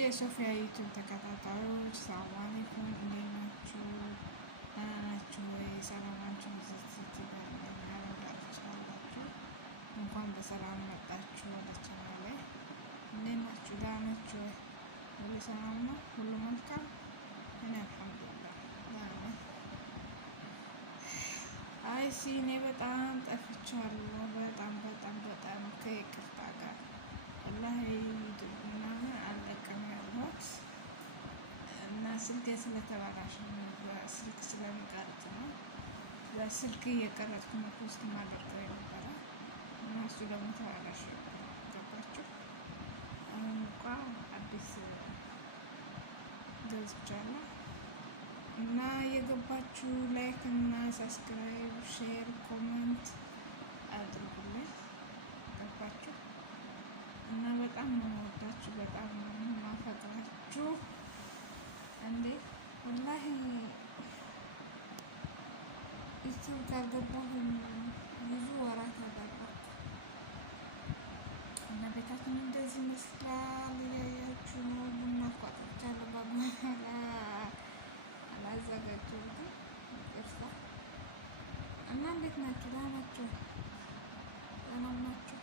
የሶፊያ ዩቱብ ተከታታዮች ሰላም አለይኩም፣ እንዴት ናችሁ? ደህና ናችሁ ወይ? ሰላማችሁ ዝት ይበልልኝ። ዓለም ዳርቻ ያላችሁ እንኳን በሰላም መጣችሁ ወደ ቻናሌ። እንዴት ናችሁ? ደህና ናችሁ ወይ? ሁሉ ሰላም ነው? ሁሉ መልካም? እኔ አልሐምዱሊላህ ደህና ነኝ። እኔ በጣም ጠፍቻለሁ። በጣም ከይቅርታ ጋር ወላሂ ዩቱብ ምናምን አልለቅም ያልኩት እና ስልኬ ስለተበላሸ ነው። በስልክ ስለሚቀርጽ ነው። በስልክ እየቀረጽኩ ነው ፖስት ማደርገው የነበረ እና እሱ ደግሞ ተበላሸ። ገባችሁ? አሁን እንኳ አዲስ ገዝቻለሁ እና የገባችሁ ላይክ እና ሰብስክራይብ፣ ሼር፣ ኮሜንት አድርጉልኝ። ገባችሁ? እና በጣም ነው የምወዳችሁ፣ በጣም ነው የማፈቅራችሁ። እንዴ ወላሂ ዩቱብ ካልገባሁኝ ብዙ ወራት አደረኩ እና ቤታችን እንደዚህ ይመስላል። እያያችሁ ነው። ቡና አቋጥቻለሁ። በኋላ አላዘጋጀሁትም፣ ይቅርታ። እና እንዴት ናችሁ? ደህና ናችሁ? ሰላም ናችሁ?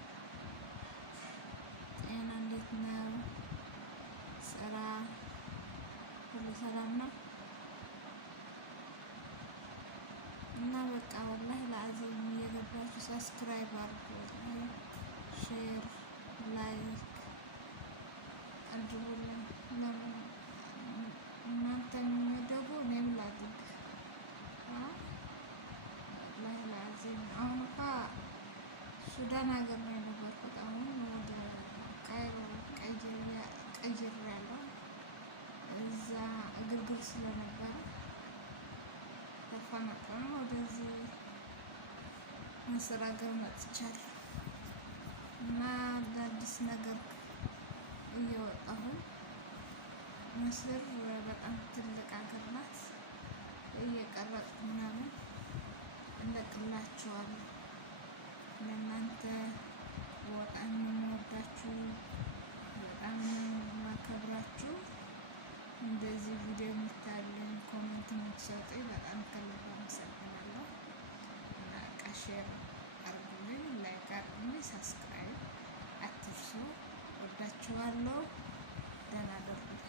ጤና እንዴት ነው? ስራ ሁሉ ሰላም ነው? እና በቃ ወላሂ ለአዚም እየገባችሁ ሰብስክራይብ አድርጉ፣ ሼር፣ ላይክ አድርጉልኝ። እናንተ የሚመደቡ እኔም ላድርግ። ወላሂ ለአዚም አሁን እንኳ ሱዳን ሀገር ነው የነበርኩት። አሁን ወደ ካይሮ ቀይሬያለሁ። እዛ እግርግር ስለነበረ ተፈናቅለን ወደዚህ ምስር ሀገር መጥቻለሁ እና ለአዲስ ነገር እየወጣሁ ምስር በጣም ትልቅ ሀገር ናት። እየቀረጥኩ ምናምን እንለቅላችኋለሁ። ለእናንተ በጣም የምወዳችሁ፣ በጣም የማከብራችሁ፣ እንደዚህ ቪዲዮ የምታዩልኝ፣ ኮሜንት የምትሰጡኝ በጣም ከልብ አመሰግናለሁ። እና ሼር አድርጉልኝ፣ ላይክ አድርጉልኝ፣ ሰብስክራይብ አትርሱ። ወዳችኋለሁ። ደህና ደሩ።